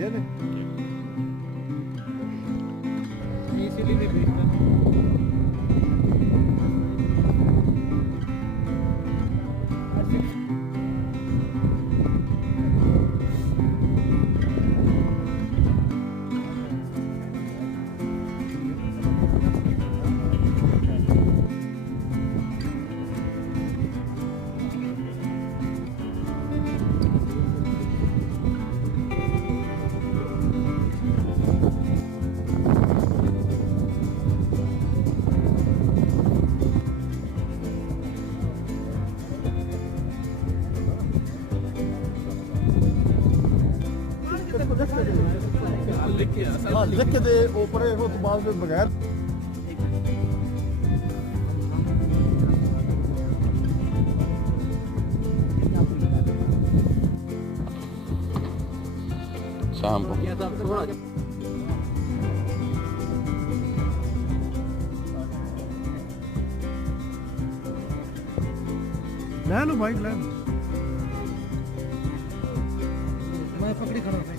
बढ़िया ने इसीलिए मैं भेजता हूँ। हाँ लिख के दे ऊपर है तो बाद में बगैर शाम को ले लो भाई ले लो मैं पकड़ी खड़ा था।